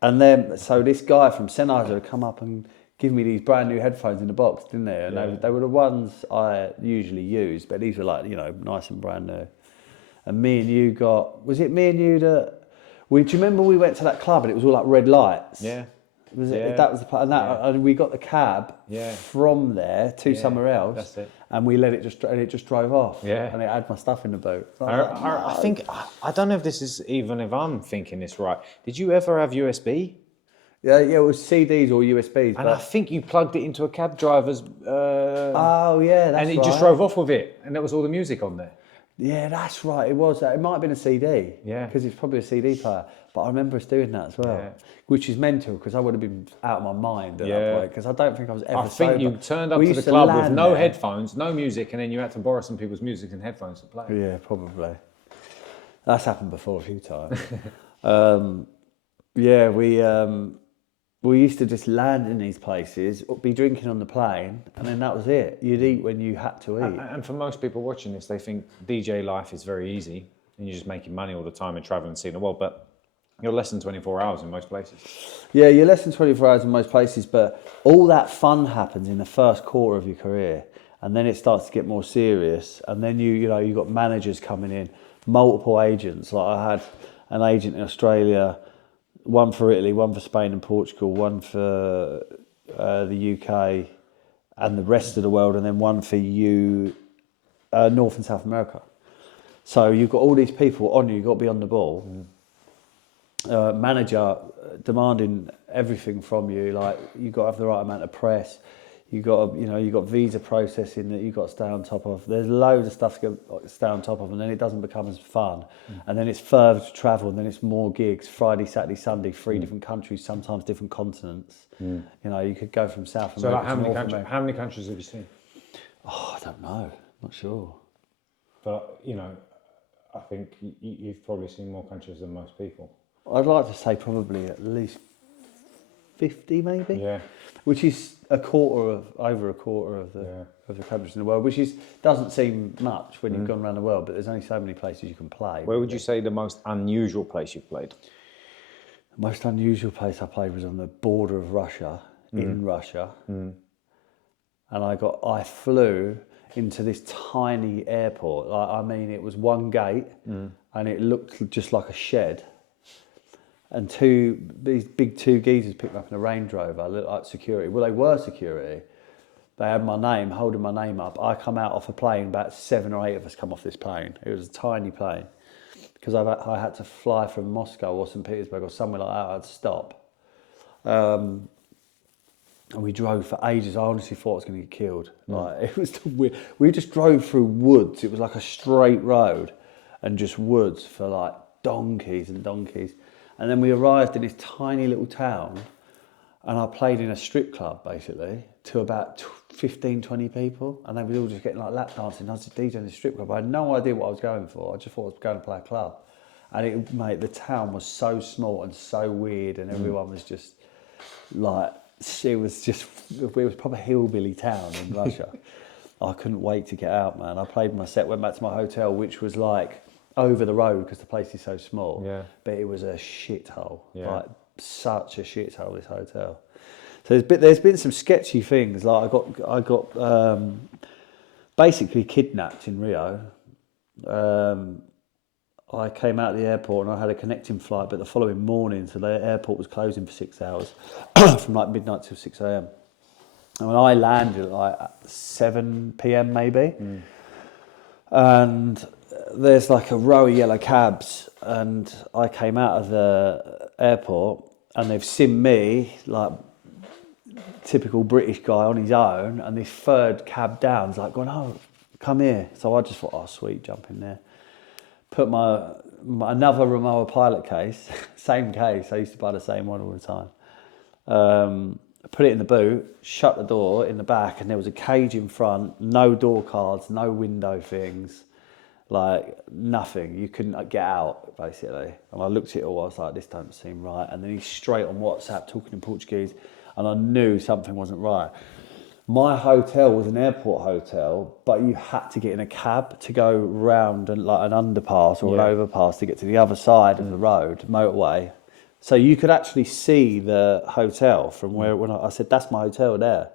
then so this guy from Sennheiser would come up and give me these brand new headphones in the box, didn't they? And they were the ones I usually use, but these were like, you know, nice and brand new. And me and you was it me and you that? Do you remember we went to that club and it was all like red lights? Yeah. Was it? Yeah. That was the part, and we got the cab from there to somewhere else. That's it. And we let it just drove off. Yeah. And it had my stuff in the boot. So I think I don't know if this is even if I'm thinking this right. Did you ever have USB? Yeah, it was CDs or USBs. And I think you plugged it into a cab driver's. Oh yeah, that's right. And it just drove off with it, and there was all the music on there. Yeah, that's right. It was. It might have been a CD. Yeah. Because it's probably a CD player. But I remember us doing that as well, which is mental because I would have been out of my mind at that point because I don't think I was ever. I think sober. you turned up to the club with no headphones, no music, and then you had to borrow some people's music and headphones to play. Yeah, probably. That's happened before a few times. We used to just land in these places, be drinking on the plane, and then that was it. You'd eat when you had to eat. And for most people watching this, they think DJ life is very easy, and you're just making money all the time and traveling and seeing the world, but you're less than 24 hours in most places. Yeah, you're less than 24 hours in most places, but all that fun happens in the first quarter of your career, and then it starts to get more serious, and then you've got managers coming in, multiple agents. Like I had an agent in Australia, one for Italy, one for Spain and Portugal, one for the UK and the rest of the world, and then one for North and South America. So you've got all these people on you, you've got to be on the ball. Manager demanding everything from you, like you've got to have the right amount of press. You've got visa processing that you've got to stay on top of. There's loads of stuff to stay on top of, and then it doesn't become as fun. And then it's further to travel, and then it's more gigs, Friday, Saturday, Sunday, 3 different countries, sometimes different continents. You know, you could go from South America to North America. How many countries have you seen? Oh, I don't know. Not sure. But, I think you've probably seen more countries than most people. I'd like to say probably at least 50 maybe. Yeah. Which is over a quarter of the countries in the world, which doesn't seem much when you've gone around the world, but there's only so many places you can play. Where would you say the most unusual place you've played? The most unusual place I played was on the border of Russia, in Russia. And I flew into this tiny airport. It was one gate and it looked just like a shed. And these big two geezers picked me up in a Range Rover, looked like security. Well, they were security. They had my name, holding my name up. I come out off a plane, about 7 or 8 of us come off this plane. It was a tiny plane. Because I had to fly from Moscow or St. Petersburg or somewhere like that, I had to stop. And we drove for ages. I honestly thought I was going to get killed. It was weird. We just drove through woods. It was like a straight road and just woods for like donkeys and donkeys. And then we arrived in this tiny little town and I played in a strip club basically to about 15, 20 people, and they were all just getting like lap dancing. I was just DJing in a strip club. I had no idea what I was going for. I just thought I was going to play a club. And the town was so small and so weird, and everyone was just like, it was proper hillbilly town in Russia. I couldn't wait to get out, man. I played my set, went back to my hotel, which was like over the road because the place is so small. Yeah. But it was a shithole. Yeah. Like such a shithole, this hotel. So there's been some sketchy things. Like I got basically kidnapped in Rio. I came out of the airport and I had a connecting flight, but the following morning, so the airport was closing for 6 hours, from like midnight till 6 a.m. And when I landed at like 7 p.m. maybe, and there's like a row of yellow cabs, and I came out of the airport and they've seen me, like typical British guy on his own, and this third cab down's like going, oh, come here. So I just thought, oh sweet, jump in there. Put my another Rimowa pilot case, same case, I used to buy the same one all the time. Put it in the boot, shut the door in the back, and there was a cage in front, no door cards, no window things. like nothing. You couldn't get out, basically. And I looked at it all, I was like, this don't seem right. And then he's straight on WhatsApp talking in Portuguese, and I knew something wasn't right. My hotel was an airport hotel, but you had to get in a cab to go round and like an underpass or an overpass to get to the other side of the road, motorway. So you could actually see the hotel from where, when I said, that's my hotel there.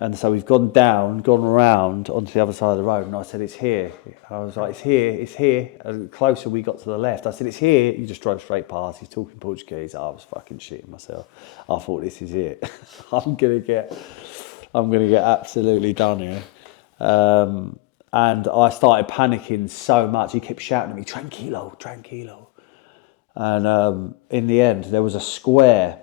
And so we've gone around onto the other side of the road, and I said, it's here. I was like, it's here. And the closer we got to the left, I said, it's here. You just drove straight past. He's talking Portuguese. I was fucking shitting myself. I thought, this is it. I'm gonna get absolutely done here. And I started panicking so much. He kept shouting at me, tranquilo, tranquilo. And in the end, there was a square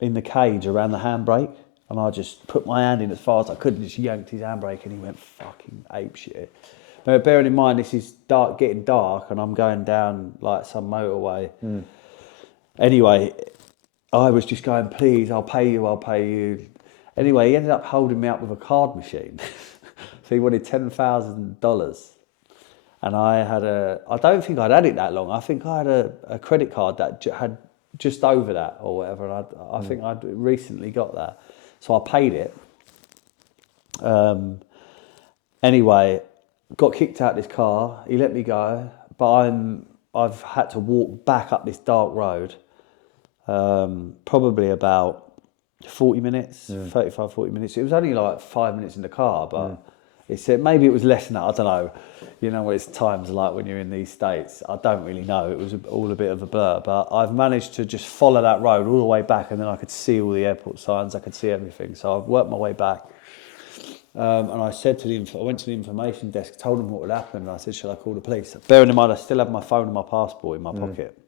in the cage around the handbrake. And I just put my hand in as far as I could and just yanked his handbrake, and he went fucking apeshit. Now, bearing in mind, this is dark, getting dark, and I'm going down like some motorway. Anyway, I was just going, please, I'll pay you. Anyway, he ended up holding me up with a card machine. So he wanted $10,000. And I don't think I'd had it that long. I think I had a credit card that had just over that or whatever. And I think I'd recently got that. So I paid it. Anyway, got kicked out this car. He let me go, but I've had to walk back up this dark road, probably about 40 minutes, 35, 40 minutes. It was only like 5 minutes in the car, but it said maybe it was less than that. I don't know. You know what it's times like when you're in these states. I don't really know. It was all a bit of a blur, but I've managed to just follow that road all the way back, and then I could see all the airport signs. I could see everything. So I've worked my way back. And I said I went to the information desk, told them what had happened, and I said, shall I call the police? Bearing in mind, I still have my phone and my passport in my pocket.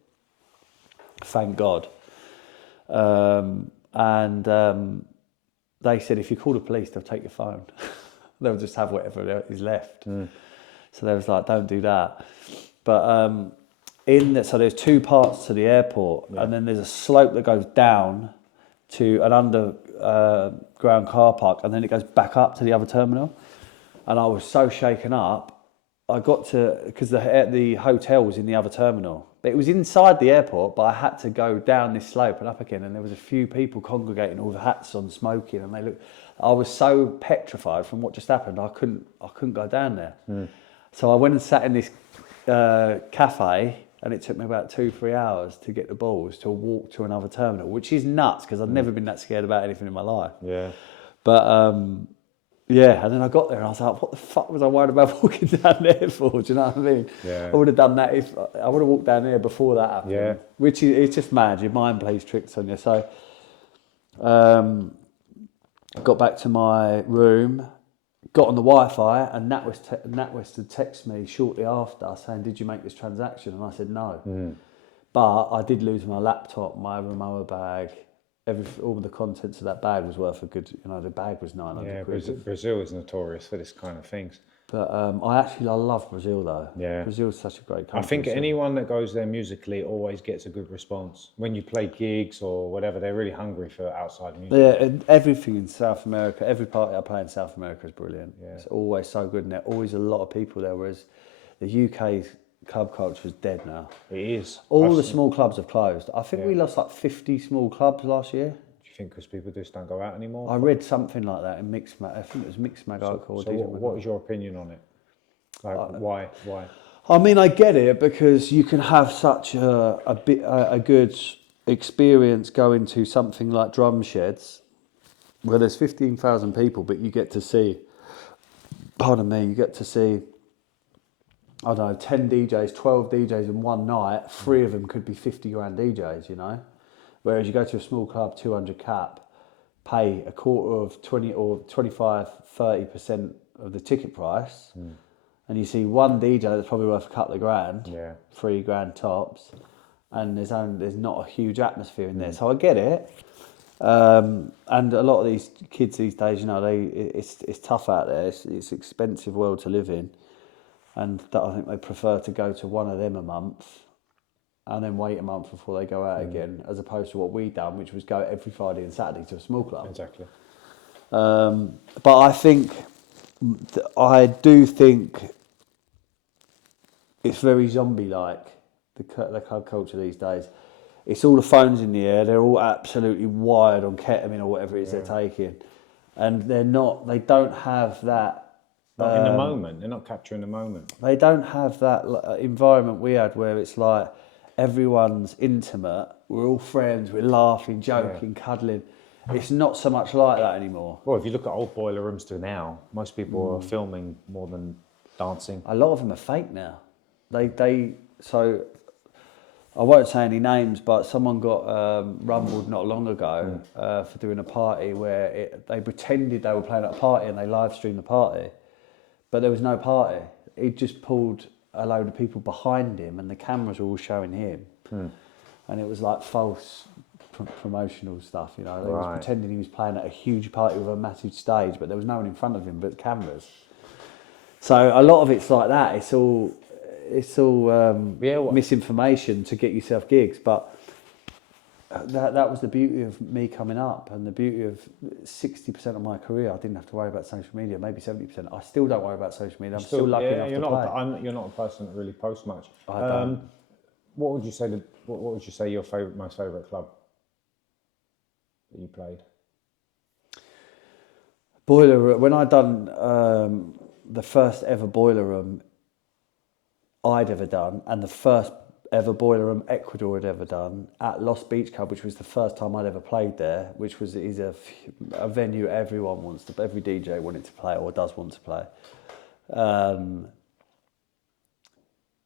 Thank God. They said, if you call the police, they'll take your phone. They'll just have whatever is left. So they was like, don't do that. But so there's two parts to the airport, and then there's a slope that goes down to an underground car park, and then it goes back up to the other terminal. And I was so shaken up, I got to, because the hotel was in the other terminal. But it was inside the airport, but I had to go down this slope and up again, and there was a few people congregating, all the hats on, smoking, and they looked. I was so petrified from what just happened, I couldn't go down there. So I went and sat in this cafe, and it took me about 2-3 hours to get the balls to walk to another terminal, which is nuts because I've never been that scared about anything in my life. Yeah. But yeah, and then I got there and I was like, what the fuck was I worried about walking down there for? Do you know what I mean? Yeah. I would have done that if I would have walked down there before that happened. Yeah. Which is, it's just mad. Your mind plays tricks on you. So I got back to my room, got on the Wi-Fi, and Nat was to text me shortly after saying, did you make this transaction? And I said no. But I did lose my laptop, my Rimowa bag. All the contents of that bag was worth a good, the bag was 900 quid. Yeah, Brazil is notorious for this kind of things. But I love Brazil though. Yeah. Brazil's such a great country. I think anyone that goes there musically always gets a good response. When you play gigs or whatever, they're really hungry for outside music. Yeah, and everything in South America, every party I play in South America is brilliant. Yeah. It's always so good, and there are always a lot of people there, whereas the UK's club culture is dead now. It is. All the small clubs have closed. I think we lost like 50 small clubs last year. Do you think because people just don't go out anymore? I read something like that in Mixmag. I think it was Mixmag. So what is your opinion on it? Like, why? I mean, I get it because you can have such a good experience going to something like Drum Sheds, where there's 15,000 people, but you get to see, you get to see, I don't know, 10 DJs, 12 DJs in one night. 3 of them could be 50 grand DJs, Whereas you go to a small club, 200 cap, pay a quarter of 20 or 25, 30% of the ticket price, and you see one DJ that's probably worth a couple of grand, 3 grand tops, and there's not a huge atmosphere in there. So I get it. And a lot of these kids these days, it's tough out there. It's an expensive world to live in. And that I think they prefer to go to one of them a month and then wait a month before they go out again, as opposed to what we done, which was go every Friday and Saturday to a small club. Exactly. But I do think it's very zombie-like, the club culture these days. It's all the phones in the air. They're all absolutely wired on ketamine or whatever it is they're taking, and they don't have that. Not in the moment. They're not capturing the moment. They don't have that environment we had where it's like everyone's intimate. We're all friends. We're laughing, joking, cuddling. It's not so much like that anymore. Well, if you look at old boiler rooms to now, most people are filming more than dancing. A lot of them are fake now. So I won't say any names, but someone got rumbled not long ago for doing a party where they pretended they were playing at a party and they live streamed the party, but there was no party. He just pulled a load of people behind him and the cameras were all showing him. And it was like false promotional stuff, you know. They was pretending he was playing at a huge party with a massive stage, but there was no one in front of him but cameras. So a lot of it's like that. It's all misinformation to get yourself gigs, but that was the beauty of me coming up, and the beauty of 60% of my career. I didn't have to worry about social media, maybe 70%. I still don't worry about social media. I'm still lucky enough to play. You're not a person that really posts much. I don't. What would you say? What would you say your most favourite club that you played? Boiler Room. When I done the first ever Boiler Room I'd ever done, and the first ever Boiler Room Ecuador had ever done at Lost Beach Club, which was the first time I'd ever played there, which is a venue every DJ wanted to play or does want to play.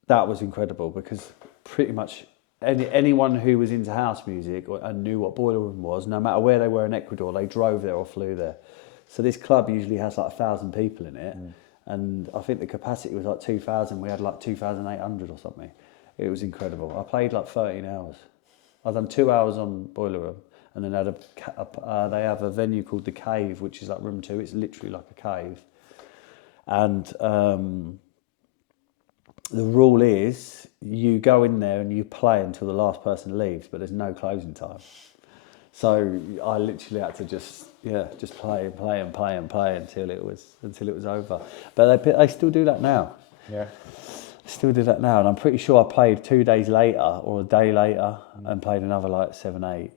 That was incredible because pretty much anyone who was into house music and knew what Boiler Room was, no matter where they were in Ecuador, they drove there or flew there. So this club usually has like 1,000 people in it. And I think the capacity was like 2,000. We had like 2,800 or something. It was incredible. I played like 13 hours. I've done 2 hours on Boiler Room, and then they have a venue called The Cave, which is like room 2. It's literally like a cave. And the rule is you go in there and you play until the last person leaves, but there's no closing time. So I literally had to just play and play and play and play until it was over. But they still do that now. Yeah. Still do that now, and I'm pretty sure I played 2 days later or a day later and played another like 7, 8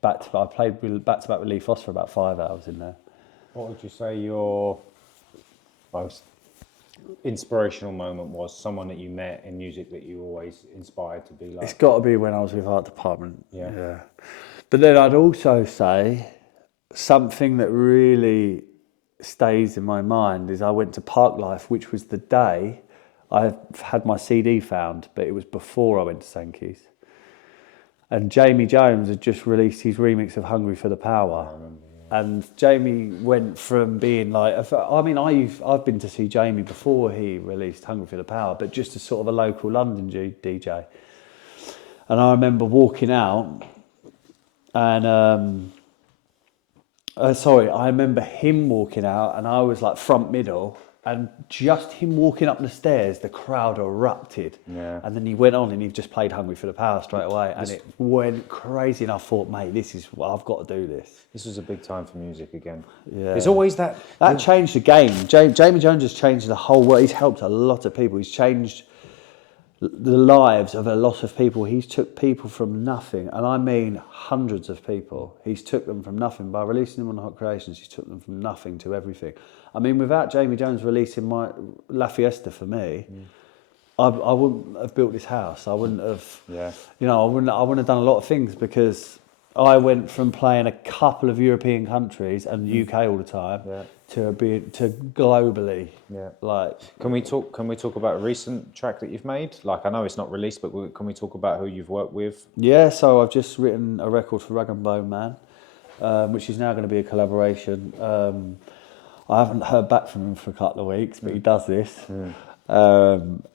back to back. I played back to back with Lee Foss for about 5 hours in there. What would you say your most inspirational moment was? Someone that you met in music that you always inspired to be like? It's got to be when I was with Art Department. Yeah. But then I'd also say something that really stays in my mind is I went to Parklife, which was the day I had my CD found, but it was before I went to Sankey's. And Jamie Jones had just released his remix of Hungry for the Power. I remember, yeah. And Jamie went from being like, I've been to see Jamie before he released Hungry for the Power, but just as sort of a local London DJ. And I remember walking out and, I remember him walking out and I was like front middle. And just him walking up the stairs, the crowd erupted. Yeah. And then he went on and he just played Hungry for the Power straight away. And it went crazy. And I thought, mate, I've got to do this. This was a big time for music again. Yeah. It's always that. That changed the game. Jamie Jones has changed the whole world. He's helped a lot of people. He's changed the lives of a lot of people. He's took people from nothing. And I mean hundreds of people. He's took them from nothing. By releasing them on Hot Creations, he's took them from nothing to everything. I mean, without Jamie Jones releasing my La Fiesta for me, I wouldn't have built this house. I wouldn't have, I wouldn't have done a lot of things because I went from playing a couple of European countries and the UK all the time to globally. Yeah. Like, can we talk about a recent track that you've made? Like, I know it's not released, but can we talk about who you've worked with? Yeah. So I've just written a record for Rag and Bone Man, which is now going to be a collaboration. I haven't heard back from him for a couple of weeks, but he does this.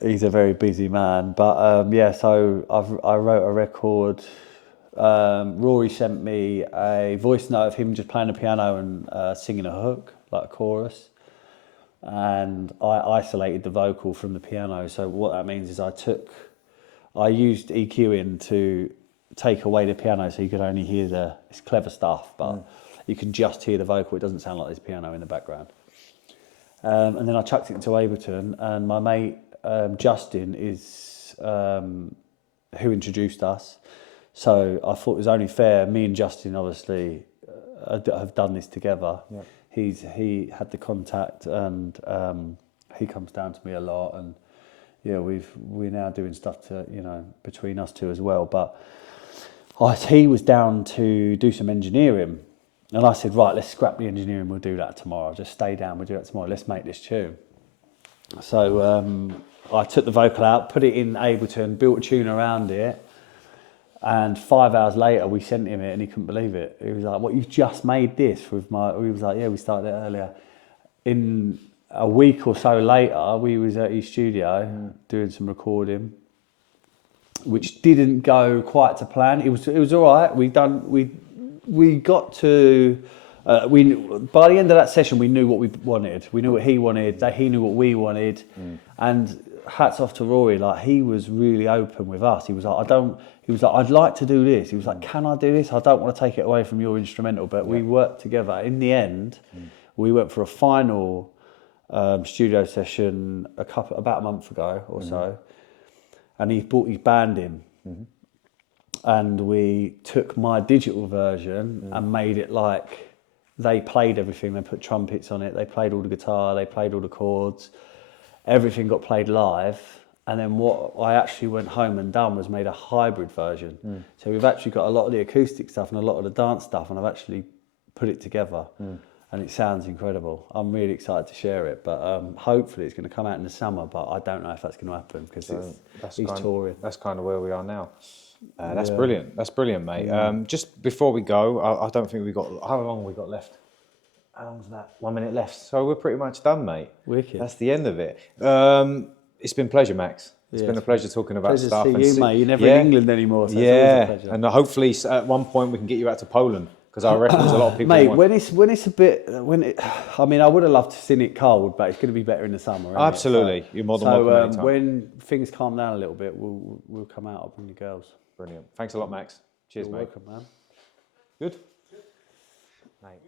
He's a very busy man. But so I wrote a record. Rory sent me a voice note of him just playing the piano and singing a hook, like a chorus. And I isolated the vocal from the piano. So what that means is I used EQing to take away the piano so you could only hear it's clever stuff, but you can just hear the vocal. It doesn't sound like there's piano in the background. And then I chucked it into Ableton, and my mate Justin is who introduced us. So I thought it was only fair. Me and Justin obviously have done this together. Yeah. He had the contact, and he comes down to me a lot, and yeah, we're now doing stuff to, you know, between us two as well. But he was down to do some engineering, and I said, right, let's scrap the engineering. We'll do that tomorrow. Just stay down. We'll do that tomorrow. Let's make this tune. So I took the vocal out, put it in Ableton, built a tune around it. And 5 hours later, we sent him it, and he couldn't believe it. He was like, "What, you've just made this with my?" We was like, "Yeah, we started it earlier." In a week or so later, we was at his studio doing some recording, which didn't go quite to plan. It was all right. We got to by the end of that session, we knew what we wanted. We knew what he wanted. He knew what we wanted, and hats off to Rory. Like, he was really open with us. He was like, I'd like to do this. He was like, can I do this? I don't want to take it away from your instrumental, but we worked together. In the end, we went for a final studio session about a month ago or so, and he brought his band in, and we took my digital version and made it like they played everything. They put trumpets on it. They played all the guitar. They played all the chords. Everything got played live. And then what I actually went home and done was made a hybrid version. So we've actually got a lot of the acoustic stuff and a lot of the dance stuff, and I've actually put it together. And it sounds incredible. I'm really excited to share it, but hopefully it's going to come out in the summer, but I don't know if that's going to happen because he's touring. That's kind of where we are now. That's brilliant. That's brilliant, mate. Just before we go, I don't think how long have we got left? How long's that? 1 minute left. So we're pretty much done, mate. Wicked. That's the end of it. It's been a pleasure, Max. It's been a pleasure talking about stuff. Pleasure to see you, mate. You're never in England anymore, so it's always a pleasure. And hopefully at one point we can get you out to Poland, because I reckon there's a lot of people. Mate, I mean, I would have loved to seen it cold, but it's going to be better in the summer. Isn't Absolutely, it? So, you're more than welcome anytime. When things calm down a little bit, we'll come out. I'll bring the girls. Brilliant. Thanks a lot, Max. Cheers, You're mate. welcome, man. Good. Mate.